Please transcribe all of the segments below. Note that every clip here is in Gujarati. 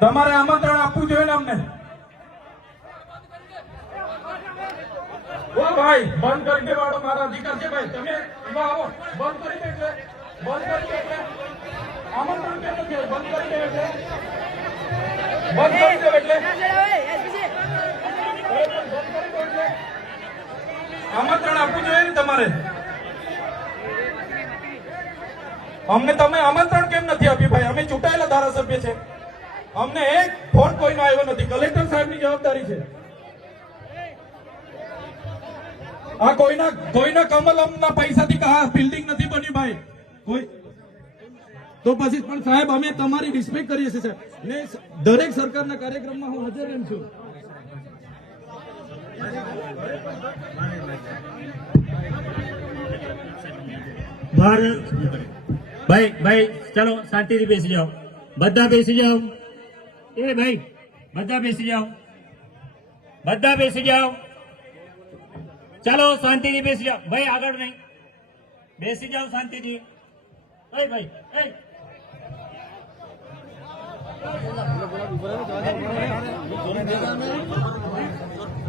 તમારે આમંત્રણ આપવું જોઈએ ને અમને? ઓ ભાઈ, બંધ કરી દેવાડો મારા અધિકાર છે ભાઈ. તમે આવો. બંધ કરી દે એટલે. બંધ કરી દે એટલે. આમંત્રણ કેમ નથી બંધ કરી દે એટલે. બંધ કરી દો એટલે. આમંત્રણ આપવું જોઈએ ને તમારે? અમને તમે આમંત્રણ કેમ નથી આપ્યું ભાઈ? અમે ચૂંટાયેલા ધારાસભ્ય છે. અમને એક ફોન કોઈનો આવ્યો નથી. કલેક્ટર સાહેબની જવાબદારી છે. આ કોઈના કોઈના કમલમના પૈસાથી આ બિલ્ડિંગ નથી બની ભાઈ. કોઈ તો પછી પણ સાહેબ, અમે તમારી રિસ્પેક્ટ કરીએ છીએ, સાહેબ. ને દરેક સરકારના કાર્યક્રમમાં હું હાજર રહેમ છું. ભાઈ ભાઈ, ચલો, શાંતિથી બેસી જાઓ. બધા બેસી જાઓ. એ ભાઈ બધા બેસી જાઓ બધા બેસી જાઓ ચાલો શાંતિથી બેસી જાઓ ભાઈ આગળ નહીં બેસી જાઓ શાંતિથી એ ભાઈ એ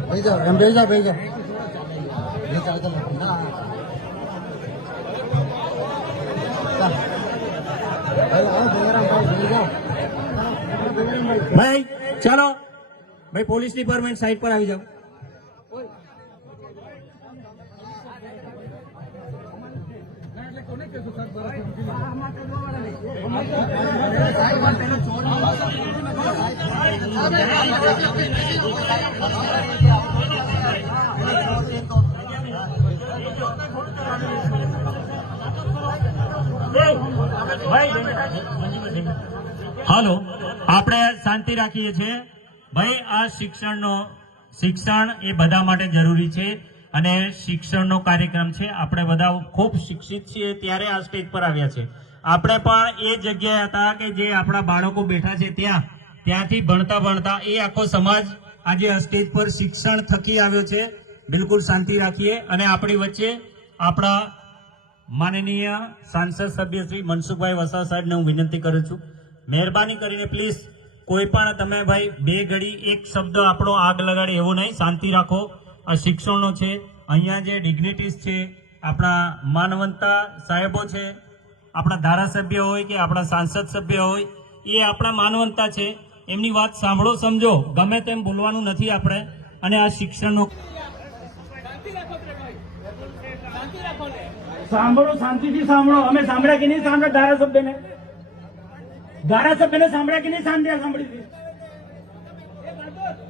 ભાઈ જાઓ એમ બેસી જાઓ બેસી જાઓ નહીં ચાલે ચાલે ના ચાલ. ભાઈ આવો ભૈયારામ ભાઈ બેસી જાઓ ભૈયારામ ભાઈ ભાઈ ચાલો ભાઈ પોલીસ ડિપાર્ટમેન્ટ સાઈડ પર આવી જાઓ હાલો, આપણે શાંતિ રાખીએ છીએ. ભાઈ, આ શિક્ષણનો, શિક્ષણ એ બધા માટે જરૂરી છે અને શિક્ષણનો કાર્યક્રમ છે. આપણે બધા ખૂબ શિક્ષિત છીએ ત્યારે આ સ્ટેજ પર આવ્યા છે. આપણે પણ એ જગ્યાએ હતા કે જે આપણા બાળકો બેઠા છે ત્યાં. ત્યાંથી ભણતા ભણતા એ આખો સમાજ આજે આ સ્ટેજ પર શિક્ષણ થકી આવ્યો છે. બિલકુલ શાંતિ રાખીએ અને આપણી વચ્ચે આપણા માનનીય સાંસદ સભ્ય શ્રી મનસુખભાઈ વસાવા સાહેબને હું વિનંતી કરું છું. મહેરબાની કરીને પ્લીઝ કોઈ પણ તમે ભાઈ બે ઘડી એક શબ્દ આપણો આગ લગાડે એવો નહીં, શાંતિ રાખો. આ શિક્ષણનો છે, અહીંયા જે ડિગ્નિટીઝ છે, આપણા માનવંતા સાહેબો છે, આપણા ધારાસભ્ય હોય કે આપણા સાંસદ સભ્ય હોય, એ આપણા માનવંતા છે. એમની વાત સાંભળો, સમજો, ગમે તેમ બોલવાનું નથી આપણે. અને આ શિક્ષણનો સાંભળો, શાંતિથી સાંભળો. અમે સાંભળ્યા કે નહીં સાંભળ્યા ધારાસભ્યને? ધારાસભ્યને સાંભળ્યા કે નહીં? શાંતિ સાંભળી?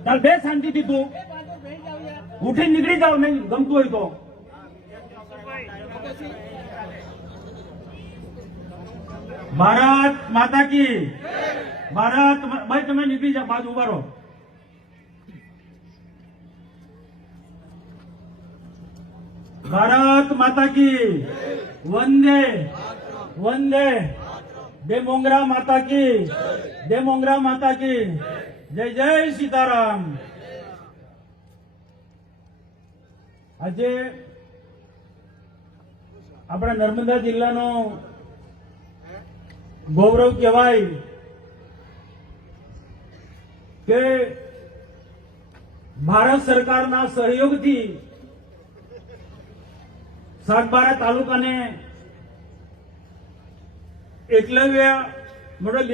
ચાલ બે શાંતિથી તું. ઉઠી નીકળી જાવ નહીં, ગમતું હોય તો. ભારત માતા કી. ભારત ભાઈ, તમે નીકળી જાઓ, બાજુ ઊભા રહો. ભારત માતા કી. વંદે વંદે. દેમોંગરા માતા કી. દેમોંગરા માતા કી. જય જય સીતારામ. આજે આપણા નર્મદા જિલ્લાનો ગૌરવ કહેવાય કે ભારત સરકારના સહયોગથી સાગબારા તાલુકાને એકલવ્ય મોડલ